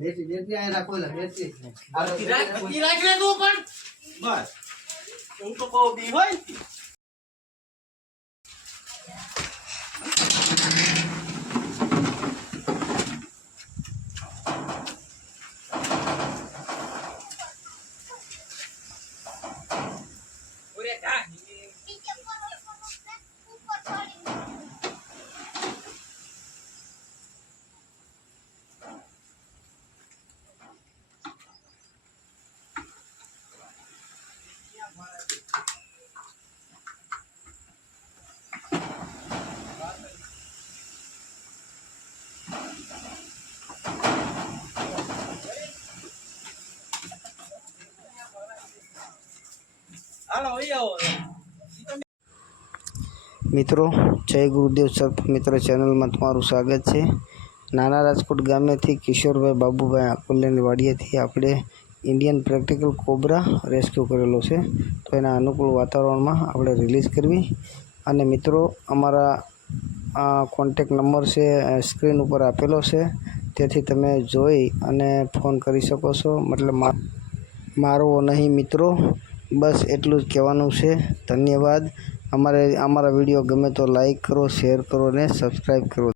બેટી આ રાખો લે બેટી રાખ લે તું પણ બસ હું તો કહું બી હોય મિત્રો જય ગુરુદેવ સર્પ મિત્ર ચેનલમાં તમારું સ્વાગત છે। નાના રાજકોટ ગામેથી કિશોરભાઈ બાબુભાઈ આકુલ્યાની વાડિયાથી આપણે ઇન્ડિયન પ્રેક્ટિકલ કોબ્રા રેસ્ક્યુ કરેલો છે, તો એના અનુકૂળ વાતાવરણમાં આપણે રિલીઝ કરવી। અને મિત્રો અમારા કોન્ટેક નંબર છે સ્ક્રીન ઉપર આપેલો છે, તેથી તમે જોઈ અને ફોન કરી શકો છો। મતલબ મારવો નહીં મિત્રો, બસ એટલું જ કહેવાનું છે। ધન્યવાદ। અમારા વિડીયો ગમે તો લાઈક કરો, શેર કરો ને સબસ્ક્રાઈબ કરો।